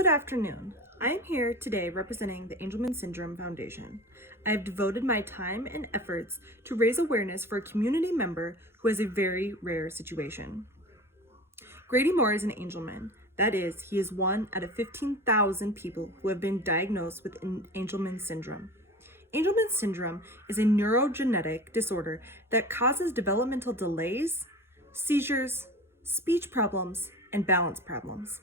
Good afternoon. I am here today representing the Angelman Syndrome Foundation. I have devoted my time and efforts to raise awareness for a community member who has a very rare situation. Grady Moore is an Angelman. That is, he is one out of 15,000 people who have been diagnosed with Angelman syndrome. Angelman syndrome is a neurogenetic disorder that causes developmental delays, seizures, speech problems, and balance problems.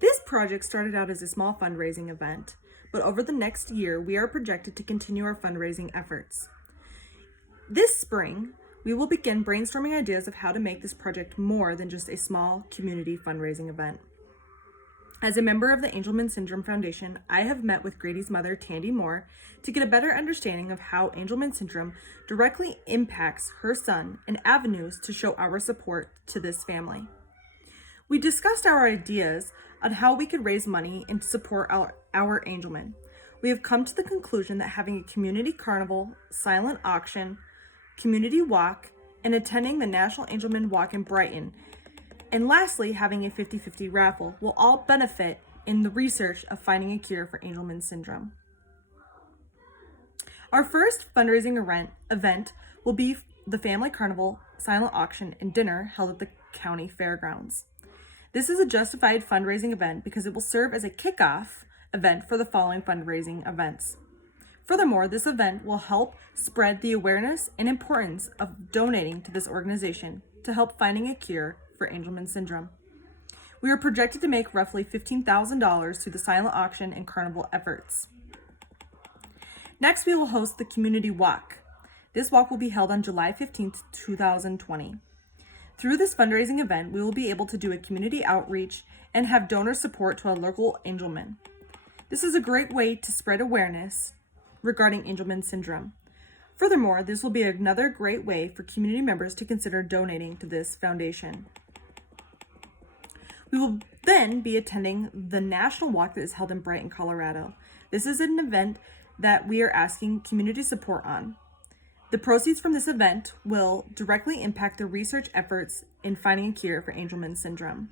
This project started out as a small fundraising event, but over the next year, we are projected to continue our fundraising efforts. This spring, we will begin brainstorming ideas of how to make this project more than just a small community fundraising event. As a member of the Angelman Syndrome Foundation, I have met with Grady's mother, Tandy Moore, to get a better understanding of how Angelman syndrome directly impacts her son and avenues to show our support to this family. We discussed our ideas on how we could raise money and support our Angelman. We have come to the conclusion that having a community carnival, silent auction, community walk, and attending the National Angelman Walk in Brighton, and lastly, having a 50-50 raffle will all benefit in the research of finding a cure for Angelman syndrome. Our first fundraising event will be the Family Carnival, silent auction, and dinner held at the county fairgrounds. This is a justified fundraising event because it will serve as a kickoff event for the following fundraising events. Furthermore, this event will help spread the awareness and importance of donating to this organization to help finding a cure for Angelman syndrome. We are projected to make roughly $15,000 through the silent auction and carnival efforts. Next, we will host the community walk. This walk will be held on July 15th, 2020. Through this fundraising event, we will be able to do a community outreach and have donor support to our local Angelman. This is a great way to spread awareness regarding Angelman syndrome. Furthermore, this will be another great way for community members to consider donating to this foundation. We will then be attending the national walk that is held in Brighton, Colorado. This is an event that we are asking community support on. The proceeds from this event will directly impact the research efforts in finding a cure for Angelman syndrome.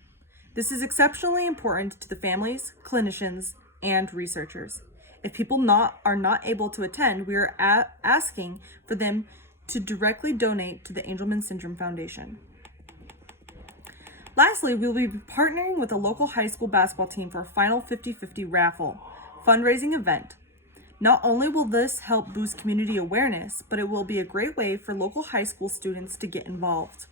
This is exceptionally important to the families, clinicians, and researchers. If people are not able to attend, we are asking for them to directly donate to the Angelman Syndrome Foundation. Lastly, we will be partnering with a local high school basketball team for a final 50-50 raffle fundraising event. Not only will this help boost community awareness, but it will be a great way for local high school students to get involved.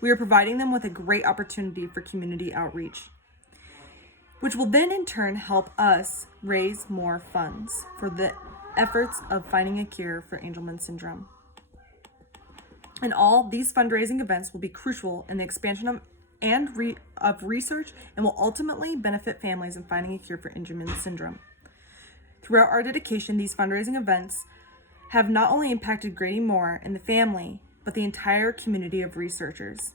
We are providing them with a great opportunity for community outreach, which will then in turn help us raise more funds for the efforts of finding a cure for Angelman syndrome. And all these fundraising events will be crucial in the expansion of research and will ultimately benefit families in finding a cure for Angelman syndrome. Throughout our dedication, these fundraising events have not only impacted Grady Moore and the family, but the entire community of researchers.